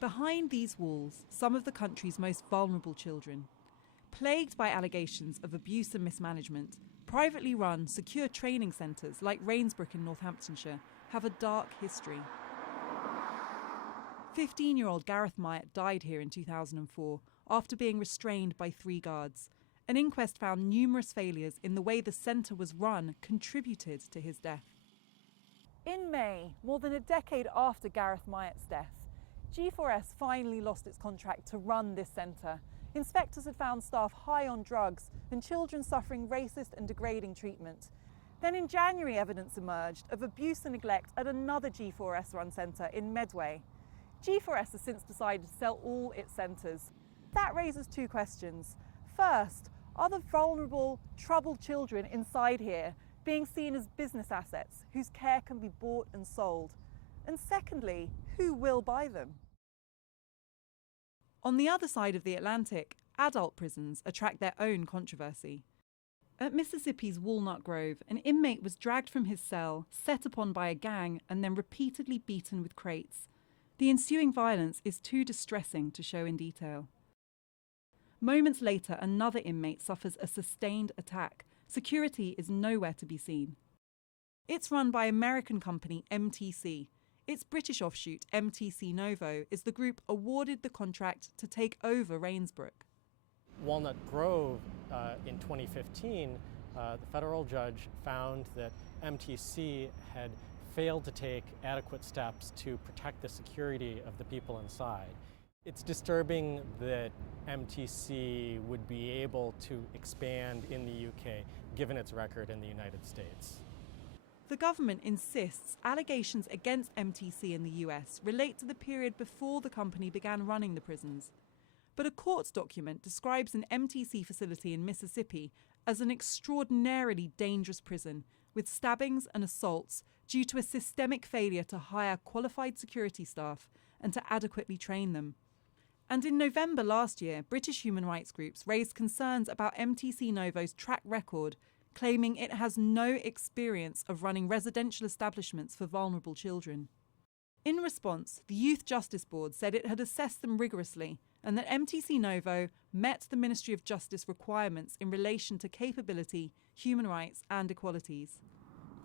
Behind these walls, some of the country's most vulnerable children. Plagued by allegations of abuse and mismanagement, privately run secure training centres like Rainsbrook in Northamptonshire have a dark history. 15-year-old Gareth Myatt died here in 2004 after being restrained by 3 guards. An inquest found numerous failures in the way the centre was run contributed to his death. In May, more than a decade after Gareth Myatt's death, G4S finally lost its contract to run this centre. Inspectors had found staff high on drugs and children suffering racist and degrading treatment. Then in January, evidence emerged of abuse and neglect at another G4S-run centre in Medway. G4S has since decided to sell all its centres. That raises 2 questions. First, are the vulnerable, troubled children inside here being seen as business assets whose care can be bought and sold? And secondly, who will buy them? On the other side of the Atlantic, adult prisons attract their own controversy. At Mississippi's Walnut Grove, an inmate was dragged from his cell, set upon by a gang, and then repeatedly beaten with crates. The ensuing violence is too distressing to show in detail. Moments later, another inmate suffers a sustained attack. Security is nowhere to be seen. It's run by American company MTC. Its British offshoot, MTC Novo, is the group awarded the contract to take over Rainsbrook. Walnut Grove, in 2015, the federal judge found that MTC had failed to take adequate steps to protect the security of the people inside. It's disturbing that MTC would be able to expand in the UK, given its record in the United States. The government insists allegations against MTC in the US relate to the period before the company began running the prisons. But a court document describes an MTC facility in Mississippi as an extraordinarily dangerous prison, with stabbings and assaults due to a systemic failure to hire qualified security staff and to adequately train them. And in November last year, British human rights groups raised concerns about MTC Novo's track record, claiming it has no experience of running residential establishments for vulnerable children. In response, the Youth Justice Board said it had assessed them rigorously and that MTC Novo met the Ministry of Justice requirements in relation to capability, human rights and equalities.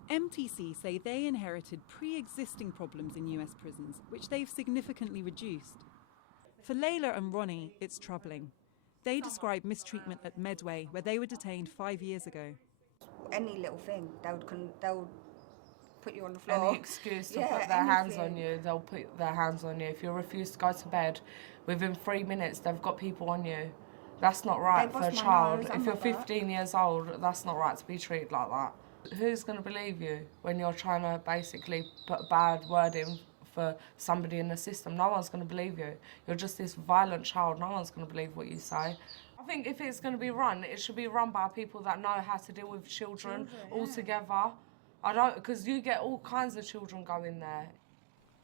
MTC say they inherited pre-existing problems in US prisons, which they've significantly reduced. For Layla and Ronnie, it's troubling. They describe mistreatment at Medway, where they were detained 5 years ago. Any little thing, they would put you on the floor. Any excuse to put their hands on you, they'll put their hands on you. If you refuse to go to bed, within 3 minutes they've got people on you. That's not right for a child. If you're 15 years old, that's not right to be treated like that. Who's going to believe you when you're trying to basically put a bad word in for somebody in the system? No one's going to believe you. You're just this violent child. No one's going to believe what you say. I think if it's going to be run, it should be run by people that know how to deal with children altogether. Because you get all kinds of children going there.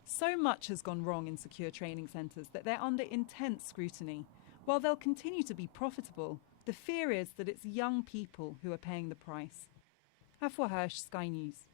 So much has gone wrong in secure training centres that they're under intense scrutiny. While they'll continue to be profitable, the fear is that it's young people who are paying the price. Afua Hirsch, Sky News.